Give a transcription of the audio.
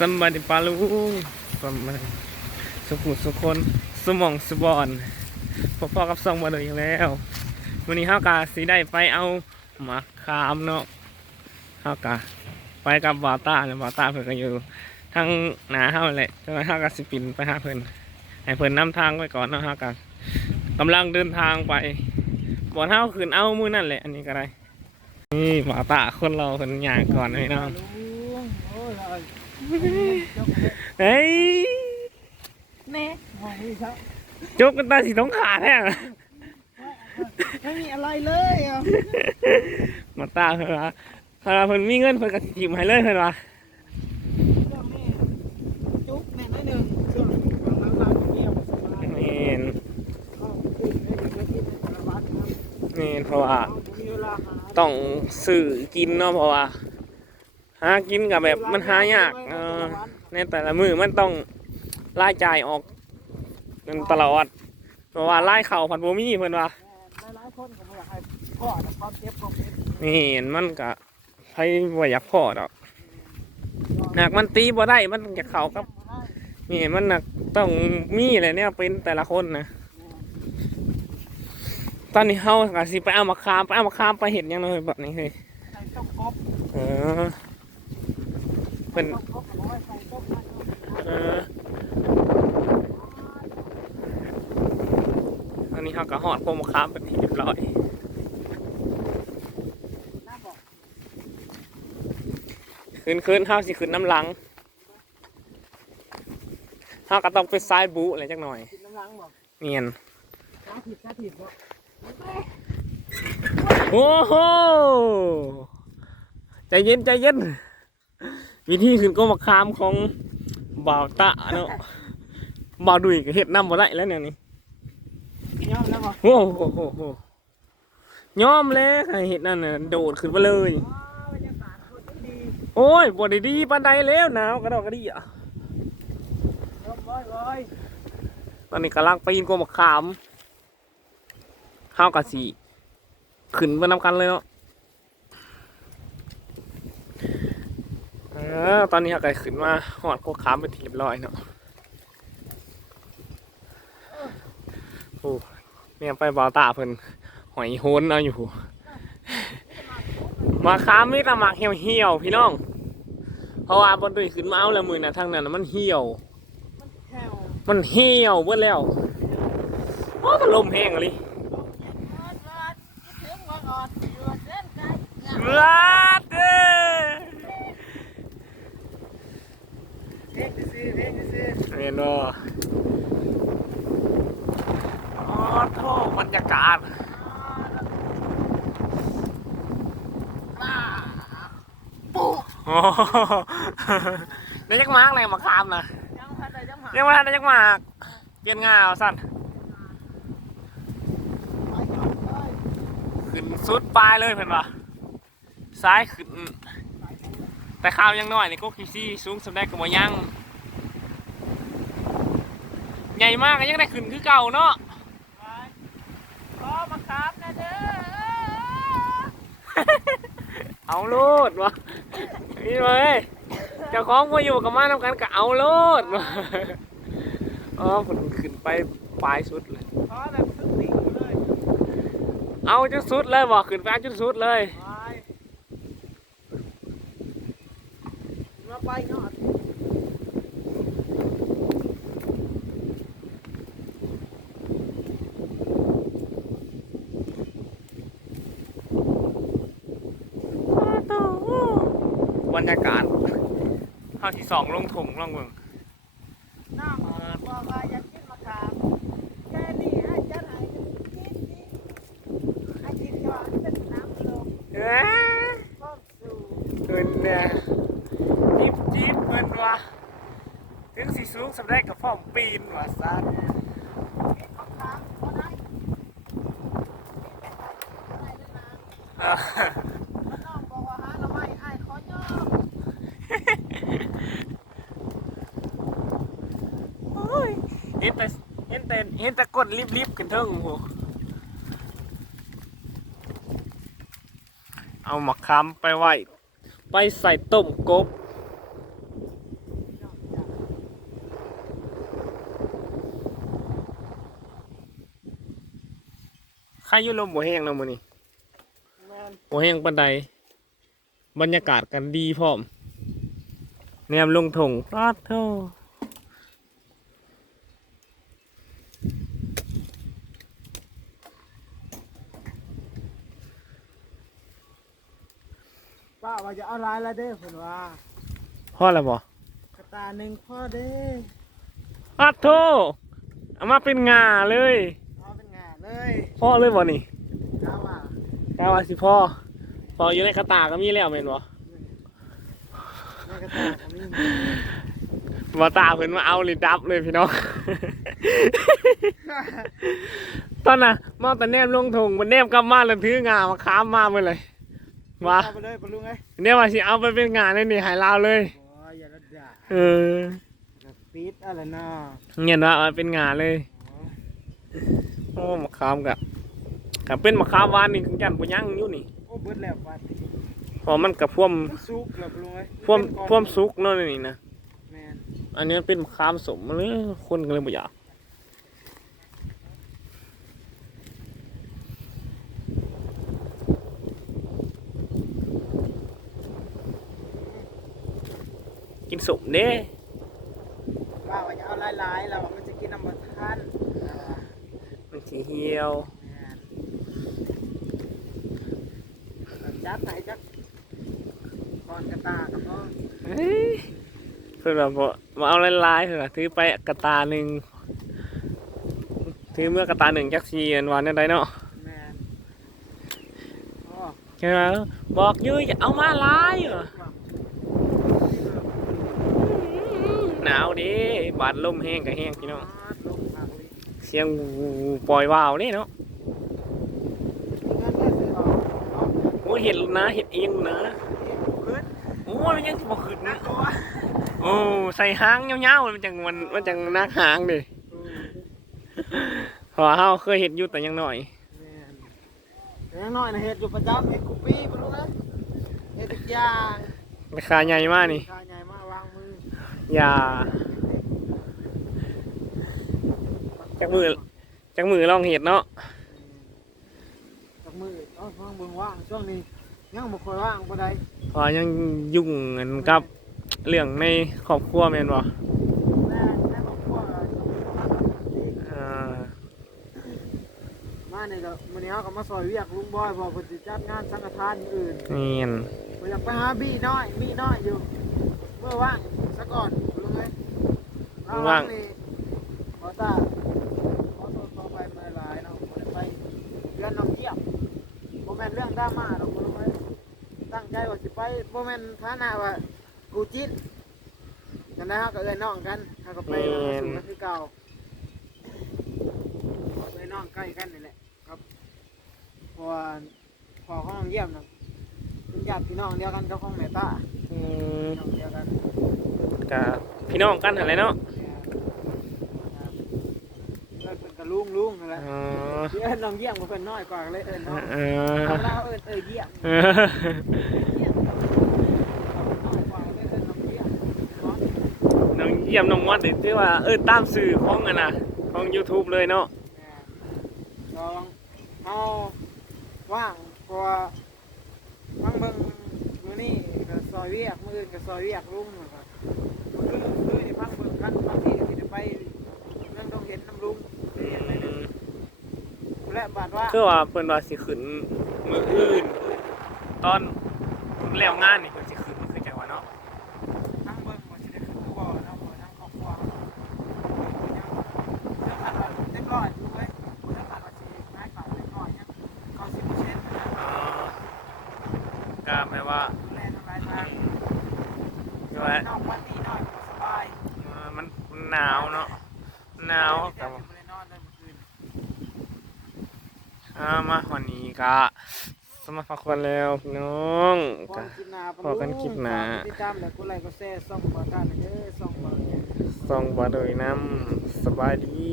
สมบัติปาลูสมบัติสุขุสุคนสมองสบอนพ่อๆกับส่องมาเลยอีกแล้ววันนี้เฮากาสีได้ไปเอาหมาคามเนาะเฮากาไปกับบาต้าเนี่ยบาต้าเพิ่นก็อยู่ทางหนาเฮาแหละจังหวะเฮากาสิปินไปหาเพิ่อนให้เพิ่อนนำทางไว้ก่อนเนาะเฮากากำลังเดินทางไปบ่เฮาขึ้นเอามือนั่นแหละอันนี้ก็ได้นี่บาต้าคนเราเพิ่นย่างก่อนพี่นองลุงโอ้ย เอาเฮ้ยแม่มองนี่ครับจกกันตาสีต้องขาดแท้ไม่มีอะไรเลยอะมาตาเพิ่นว่าเพิ่นว่าเพิ่นมีเงินเพิ่นก็สิจิ้มให้เลยเพิ่นว่าเจ้าแม่จุ๊บแม่น้อยหนึ่งช่วงหลังๆเราเงียบสบายแม่นเข้าขึ้นไม่ถึงไม่กินในสารวัตรครับแม่นเพราะว่าเอามีเวลาหาต้องซื้อกินเนาะเพราะว่า หากินกับแบบมันหายากเออในแต่ละมื้อมันต้องรายจ่ายออกเงินตลอดเพราะว่ารายเข้าพันบ่มีเพิ่นว่าหลายๆคนก็บ่อยากให้พ่อแต่ความเจ็บความเจ็บนี่มันก็ใครบ่อยากพอดอกหากมันตีบ่ได้มันจะเข้ากับนี่มันน่ะต้องมีแหละเนี่ยเป็นแต่ละคนนะตอนนี้เฮาก็สิไปเอามะขามไปเอามะขามไปเห็นยังเลยแบบนี้เฮ้ยใส่ต้มกบเออเป็นต้มกบเอา ไว้ใส่นเออตอนนี้เฮาก็หอดพวกมะขามเป็นที่เรียบร้อยขึ้นขึ้นเฮาสิขึ้นน้ำหลังเฮาก็ต้องไปซ้ายบุอะไรจักหน่อยกินน้ำล้างบอกเนียนโอ้โหใจเย็นใจเย็น วิธีขึ้นก็มะขามของบ่าวตะเนาะบ่าวดุยก็เฮ็ดน้ำบ่ได้แล้วเนี่ยนี่ย่อมแล้วบอกโอ้โหโหโหยอมเลยใครเห็นนั่นน่ะโดดขึ้นมาเลยว้าวบรรยากาศโคตรดีโอ้ยบ่ได้ดีปานใดแล้วหนาวกระดอกกระดีอะลมร้อยร้อยตอนนี้กำลังปีนกวมะขามข้าวกะสีขึ้นไปนำกันเลยเนาะ ออตอนนี้เอาไก่ขึ้นมาหอดกวขามไปนที่เรียบร้อยเนาะโอ้เนี่ยไปบอตาเพิ่นหอยโหนเอาอยู่มาค้ามมีแต่หมักเหี่ยวๆพี่น้อง เพราะว่าบนตุยขึ้นมาเอาแล้วมือนะทางนั้นน่ะมันเหี่ยวมันแถวมันเหี่ยวเบิดแล้วโอ้มันลมแห้งเลยรัดเด้อ เพ่งซื้อเพ่งซื้อ เห็นบ่อ๋อโทษบรรยากาศโอ้โหได้ยักมากเลยมาคามนะยังพันใดยังหายังไม่ทันได้ยักมากเปลี่ยนงาวสั่นไปก่อนเลยขึ้นสุดปลายเลยเพื่อนปะซ้ายขึ้นแต่ข้าวยังน้อยนี่ก็คิซี่สูงสำได้กับว่ายัง ใหญ่มากก็ยังได้ขึ้นคือเก่าเนาะไปขอมาครับนะเด้อเอาโลดวะนี่เลยเจ้าของมาอยู่กับมาทำกันก็เอาโลดวะอ๋อผลขึ้นไปปลายสุดเลยขอแบบสุดติ่งเลย เอาจนสุดเลยบอกขึ้นไปเอาจนสุดเลยไปมาไปเนาะ รรยากาศเท่าที่สองลงถงลองเบิ่งน้ำบอกว่าอยากกินมะขามแค่นี้ให้จัดให้กินกินให้กินก่อนเป็นน้ำลงเอ้ยก้มสู่เกินเนี่ยจิ๊บจิ๊บเพิ่นว่าถึงสีสูงสำเร็จกับพ่อมปีนว่าซ่าน เห็นตะก้นรีบๆกันเทิงโหเอามะขามไปไว้ ไปใส่ต้มกบใครยุ่ลมบ่แห้งนะมื้อนี้บ่แห้งปานใดบรรยากาศกันดีพร้อมแนมลงถงปาดเท่า ว่าจะเอาลายละเด้อเพิ่นว่าพ่อแล้วบ่กระตาหนึ่งพ่อเด้อปาดโธเอามาเป็นงาเลยเอาเป็นงานเลยพ่อเลยบ่นี่กาว่ากาว่าสิพ่อพ่ออยู่ในกระตาก็มีแล้วแม่นบ่ในกระตาก็มีบ่ตาเพิ่นมาเอาเลยดับเลยพี่น้อง ตอนน่ะมาแต่แนมลงถงมันแนมกลับมาแล้วถืองามาค้ามมาเมื่อไหร่ ว่าเอาไปเลยปะลุงเอ้ยเนี่ยว่าสิเอาไปเป็นงานในนี่หายลาวเลยโอ้ยอย่าละด่าเออกับปีดอะไรเนาะเงี้ยว่าเอาเป็นงานเลยโอ้มะขามกะกับเป็นมะขามหวานนี่คือยันปุยังอยู่นี่โอ้เบิดแล้วปัดเพอมันกับพ่วมมันสุกแล้วปะลุงเอ้ยพ่วมนก้อนพ่วมสุกเนาะนี่นะแม่นอันนี้เป็นมะขามสมเลยคนก็เลยบ่อยาก กินสมเด้ว่าว่าจะเอาหลายๆแล้วมันจะกินน้ำมันทันอ่ามันสีเหี่ยวแม่นจัดไหนจักก่อนกระตากับพ่อเฮ้ยเพื่อนแบบว่ามาเอาลายๆเพื่อนว่าถือไปกระตาหนึ่งถือเมื่อกระตาหนึ่งจักซีอันวันนั้นได้เนาะแม่นโอ้ใช่ไหมบอกอยือย่าเอามาลายเหรอ หนาวดิบาดลมแห้งกับแห้งพี่น้องลงผักเลยเสียงวูปล่อยว่าวนี่เนาะงั้นก็สิเอาเอาโอ้ยเห็นแล้วนะเห็นเองนะขึ้นโอ้ยมันยังบอกขึ้นนันะกตัวโอ้ใส่หางเงาวๆมันจังมันมันจังนักหางดิเพราะว่าเฮาเคยเห็นอยู่แต่ยังหน่อยแม่นแต่อยังน้อยนะเฮ็ดอยู่ประจำเฮ็ดคุปปี้บ่รู้นะเฮ็ดทุกอย่างราคาใหญ่มากนี่ ออย่าจักมือจักมือลองเห็ดเนาะจักมือเอ้าช่วงเบิ่งว่างช่วงนี้ยังบ่ค่อยว่างปานใดเพอยังยุ่งกันกับเรื่องในครอบครัวแม่นบ่แม่แม่บอกว่าอ่ามานี่ก็มื้อนี้เฮาก็มาซอยเวียกลุงบอยบอกเพิ่นสิจัดงานสังฆทานอย่างอื่นเนียนบ่อยากไปหาบี้น้อยบี้น้อยอยู่เมื่อว่างซะ ก่อนลุงเอ้ยเอนี่ขอตาขอโทษขอไปเมื่อหลายเนาะบ่ได้ไปเรือนน้องเยี่ยมบ่แม่นเรื่องดราม่าดอกลุงเอ้ยตั้งใจว่าสิไปบ่แม่นฐานะว่ากูจิตกันนะเฮาก็เอ้ยน้องกันเฮาก็ไปมาหาสู่กันคือเก่าเอ้ยน้องใกล้กันนี่แหละครับเพราะว่าพอของน้องเยี่ยมน่ะเป็นญาติพี่น้องเดียวกันกับของแม่ตาอืมน้องเดียวกัน กับพี่น้องกันอะไรเนาะเอิ้นเป็นกะลุงลุงนั่นแหละอ๋อที่เอิ้นน้องเยี่ยมบ่เพิ่นน้อยกว่าก็เลยเอิ้นน้องเออเอาแล้วเอิ้นเอ้ยเยี่ยมเออเยี่ยมน้อยกว่าก็เลยเอิ้นน้องเยี่ยมเนาะน้องเยี่ยมน้องมอดนี่ที่ว่าเออตามสื่อของอันน่ะของ YouTube เลยเนาะลองเอาว่างเพราะว่าทั้งเบิ่งมื้อนี้ก็ซอยเวียกมื้ออื่นก็ซอยเวียกลุงนะครับมื้ออื่นมื้อ นี้พักเบิ่งกันบางทีก็สิได้ไปเรื่องต้องเห็นน้ำลุงได้เห็นอะไรนึงและบาดว่าคือว่าเพิ่นว่าสิขึ้นมื้ออื่น ตอนแล้วงานนี่เพิ่นสิขึ้นคือจังว่าเนาะทั้งเบิ่งว่าสิได้ขึ้นตัวเนาะบ่ทั้งครอบครัวเนาะยังเรื่องขัดว่าเรียบร้อยลุงเอ้ยเรื่องขัดว่าสิหายขาดเล็กน้อยยัง90%นะเออก็แปลว่า ดูแลทำลายทาง คือว่า นอกวันนี้นอนสบาย เออมัน หนาวเนาะหนาวแต่กับไม่ได้นอนเลยเมื่อคืนอ่ามาวันนี้ก็สมาฟักคนแล้วพี่น้องพอก็กันคลิปหน้าพอกันคลิปหน้าติดตามแล้วกดไลค์กดแชร์ส่องบาการเด้อส่องบาส่องบ่โดยน้ำสบายดี